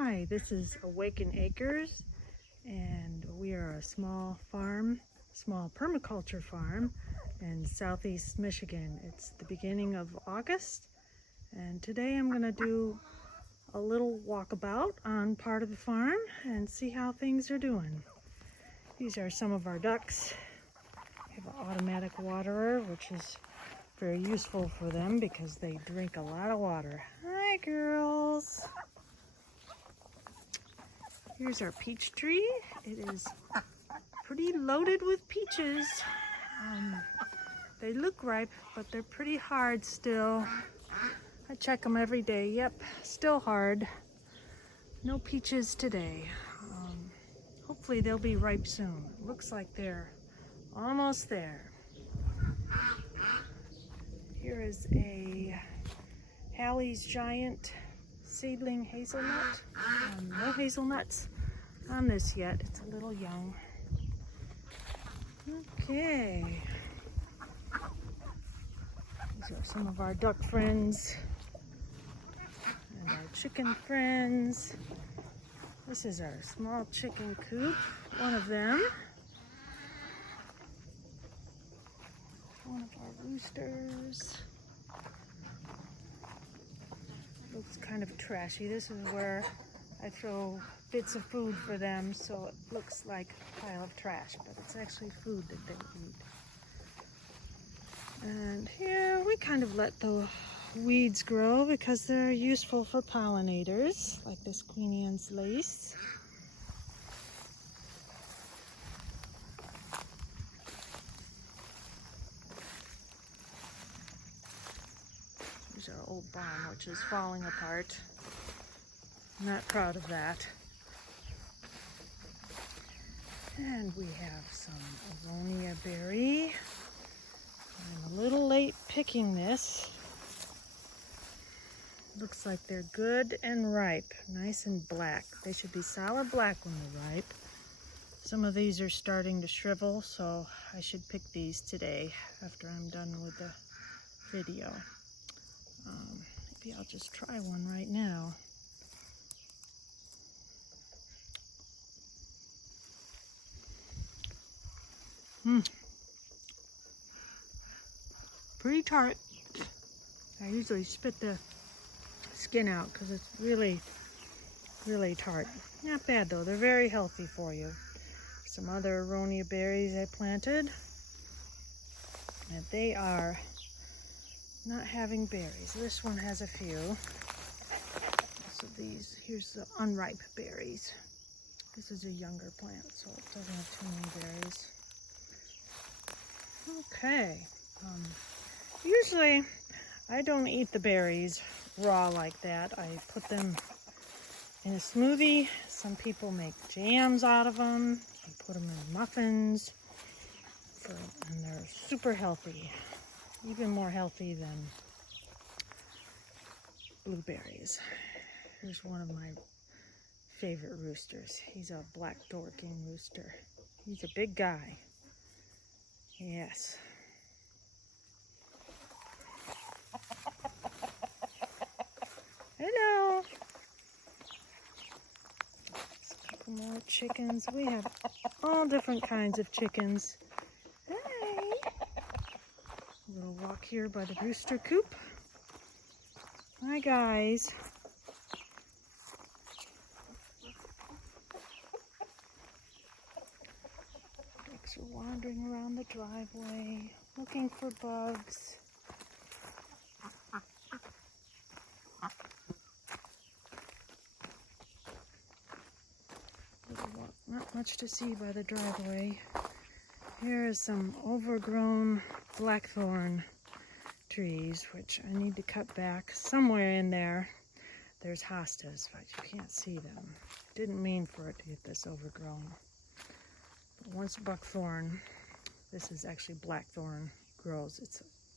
Hi, this is Awaken Acres, and we are a small permaculture farm in southeast Michigan. It's the beginning of August, and today I'm going to do a little walkabout on part of the farm and see how things are doing. These are some of our ducks. We have an automatic waterer, which is very useful for them because they drink a lot of water. Hi, girls. Here's our peach tree. It is pretty loaded with peaches. They look ripe, but they're pretty hard still. I check them every day. Yep, still hard. No peaches today. Hopefully they'll be ripe soon. Looks like they're almost there. Here is a Halley's Giant seedling hazelnut. No hazelnuts on this yet. It's a little young. Okay. These are some of our duck friends and our chicken friends. This is our small chicken coop, one of them. One of our roosters. Looks kind of trashy. This is where I throw bits of food for them, so it looks like a pile of trash, but it's actually food that they eat. And here we kind of let the weeds grow because they're useful for pollinators, like this Queen Anne's lace. Here's our old barn, which is falling apart. I'm not proud of that. And we have some Elderberry. I'm a little late picking this. Looks like they're good and ripe, nice and black. They should be solid black when they're ripe. Some of these are starting to shrivel, so I should pick these today after I'm done with the video. Maybe I'll just try one right now. Pretty tart. I usually spit the skin out because it's really tart. Not bad though, they're very healthy for you. Some other berries I planted, and they are not having berries. This one has a few. So here's the Unripe Berries. This is a younger plant, so it doesn't have too many berries. Okay. Usually I don't eat the berries raw like that. I put them in a smoothie. Some people make jams out of them. You put them in muffins, and they're super healthy. Even more healthy than blueberries. Here's one of my favorite roosters. He's a black Dorking rooster. He's a big guy. Yes. Hello. A couple more chickens. We have all different kinds of chickens. Hey. A little walk here by the rooster coop. Hi, guys. Ducks are wandering around the driveway, looking for bugs. Not much to see by the driveway. Here is some overgrown Blackthorne trees, which I need to cut back. Somewhere in there, there's hostas, but you can't see them. Didn't mean for it to get this overgrown. But once buckthorn, this is actually blackthorn, grows,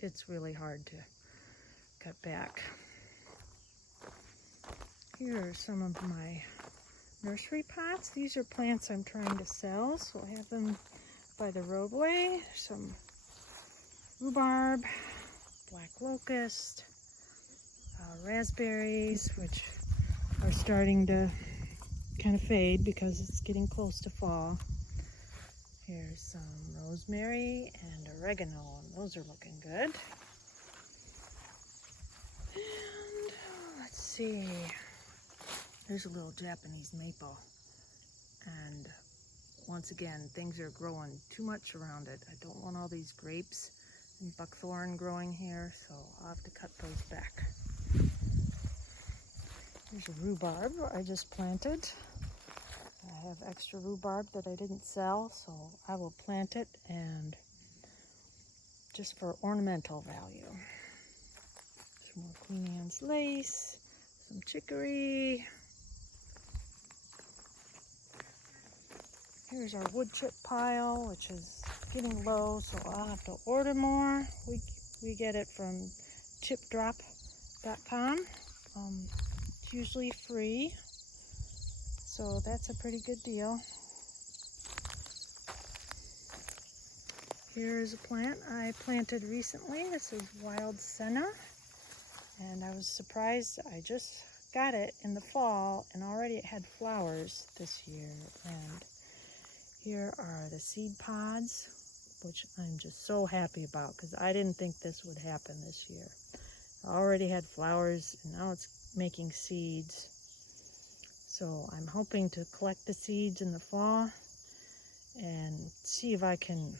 it's really hard to cut back. Here are some of my nursery pots. These are plants I'm trying to sell, so I have them by the roadway. Some rhubarb, black locust, raspberries, which are starting to kind of fade because it's getting close to fall. Here's some rosemary and oregano, and those are looking good. And let's see, there's a little Japanese maple, and once again, things are growing too much around it. I don't want all these grapes and buckthorn growing here, so I'll have to cut those back. There's a rhubarb I just planted. I have extra rhubarb that I didn't sell, so I will plant it and just for ornamental value. Some more Queen Anne's lace, some chicory. Here's our wood chip pile, which is getting low, so I'll have to order more. We get it from chipdrop.com. It's usually free, so that's a pretty good deal. Here's a plant I planted recently. This is wild Senna, and I was surprised. I just got it in the fall, and already it had flowers this year. And here are the seed pods, which I'm just so happy about because I didn't think this would happen this year. I already had flowers, and now it's making seeds. So I'm hoping to collect the seeds in the fall and see if I can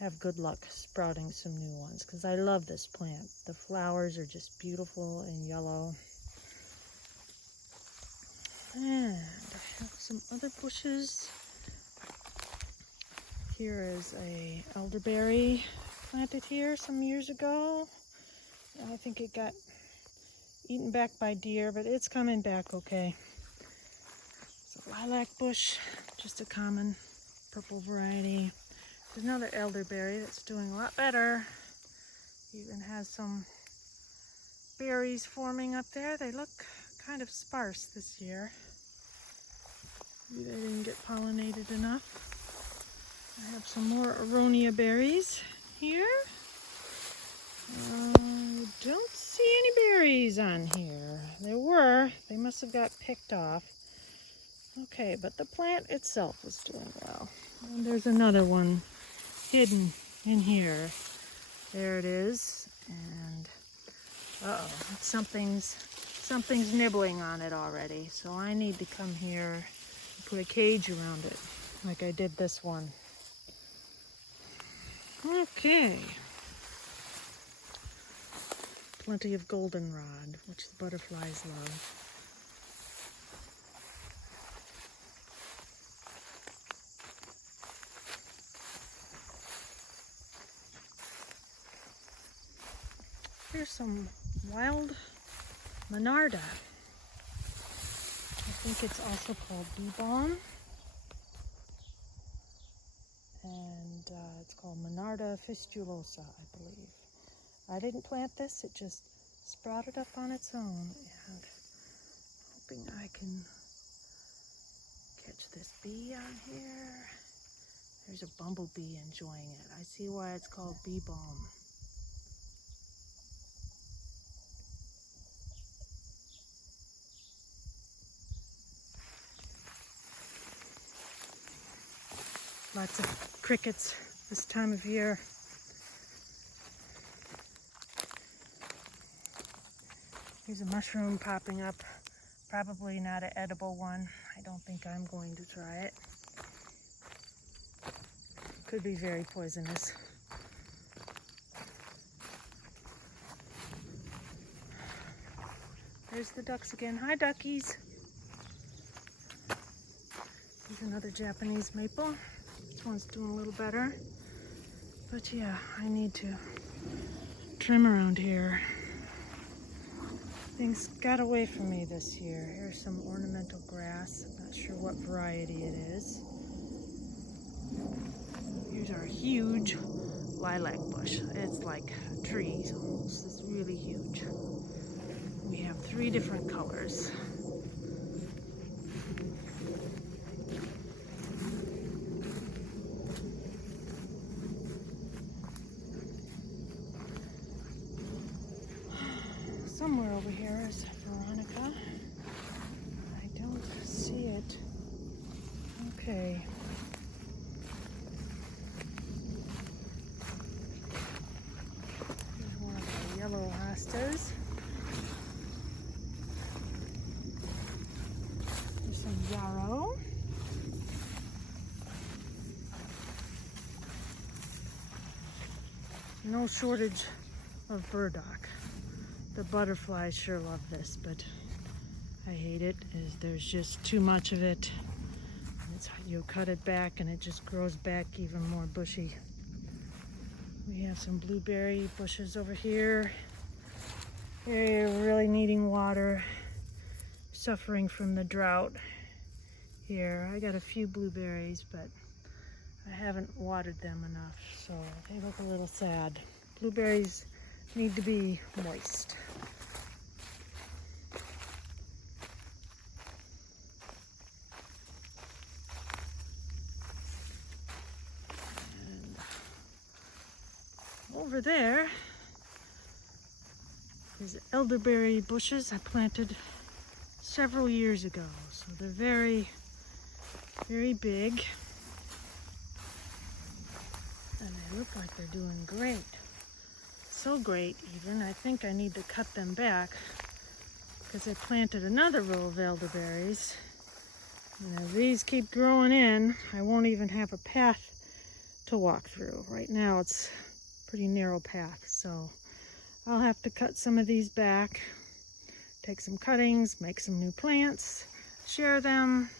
have good luck sprouting some new ones, because I love this plant. The flowers are just beautiful and yellow. And I have some other bushes. Here is a elderberry planted here some years ago. I think it got eaten back by deer, but it's coming back okay. It's a lilac bush, just a common purple variety. There's another elderberry that's doing a lot better. Even has some berries forming up there. They look kind of sparse this year. Maybe they didn't get pollinated enough. I have some more aronia berries here. I don't see any berries on here. There were. They must have got picked off. Okay, but the plant itself is doing well. And there's another one hidden in here. There it is. And uh-oh, something's nibbling on it already. So I need to come here and put a cage around it, like I did this one. Okay. Plenty of goldenrod, which the butterflies love. Here's some wild monarda. I think it's also called bee balm. And it's called Monarda fistulosa, I believe. I didn't plant this, it just sprouted up on its own, and hoping I can catch this bee on here. There's a bumblebee enjoying it. I see why it's called bee balm. Lots of crickets this time of year. Here's a mushroom popping up. Probably not an edible one. I don't think I'm going to try it. Could be very poisonous. There's the ducks again. Hi, duckies. Here's another Japanese maple. This one's doing a little better. But yeah, I need to trim around here. Things got away from me this year. Here's some ornamental grass. I'm not sure what variety it is. Here's our huge lilac bush. It's like a tree almost. It's really huge. We have 3 different colors. Somewhere over here is Veronica. no shortage of burdock. The butterflies sure love this, but I hate it. There's just too much of it. You cut it back and it just grows back even more bushy. We have some blueberry bushes over here. They're really needing water, suffering from the drought here. I got a few blueberries, but I haven't watered them enough, so they look a little sad. Blueberries need to be moist. And over there is elderberry bushes I planted several years ago, so they're very, very big. And they look like they're doing great. So great even, I think I need to cut them back because I planted another row of elderberries. And as these keep growing in, I won't even have a path to walk through. Right now it's a pretty narrow path, so I'll have to cut some of these back, take some cuttings, make some new plants, share them.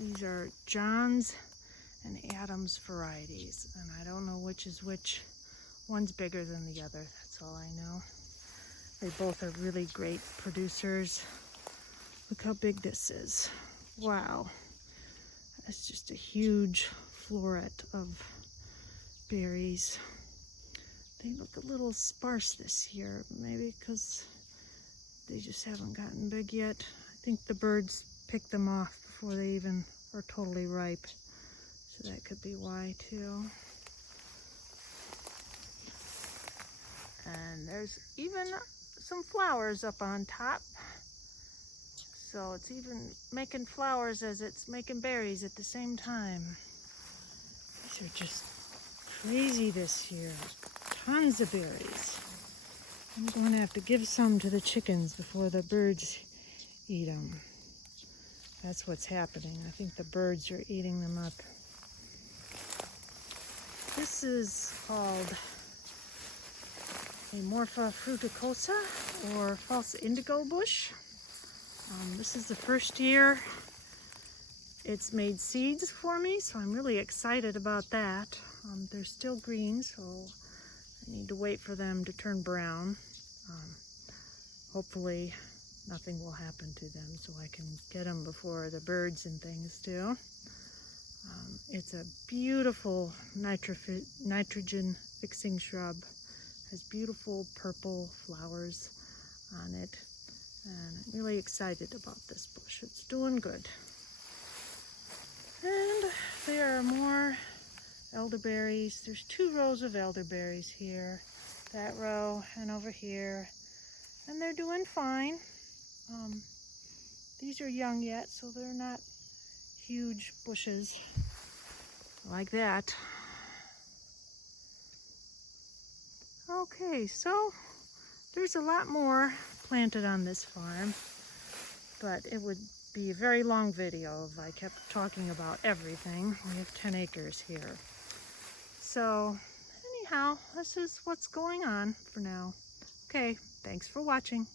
These are John's and Adam's varieties, and I don't know which is which. One's bigger than the other, that's all I know. They both are really great producers. Look how big this is. Wow. That's just a huge floret of berries. They look a little sparse this year, maybe because they just haven't gotten big yet. I think the birds pick them off before they even are totally ripe. So that could be why too. And there's even some flowers up on top. So it's even making flowers as it's making berries at the same time. These are just crazy this year. Tons of berries. I'm going to have to give some to the chickens before the birds eat them. That's what's happening. I think the birds are eating them up. This is called Amorpha fruticosa, or false indigo bush. This is the first year it's made seeds for me, so I'm really excited about that. They're still green, so I need to wait for them to turn brown. Hopefully nothing will happen to them so I can get them before the birds and things do. It's a beautiful nitrogen fixing shrub. Has beautiful purple flowers on it, and I'm really excited about this bush. It's doing good. And there are more elderberries. There's 2 rows of elderberries here, that row and over here, and they're doing fine. These are young yet, so they're not huge bushes like that. Okay, so there's a lot more planted on this farm, but it would be a very long video if I kept talking about everything. We have 10 acres here. So anyhow, this is what's going on for now. Okay, thanks for watching.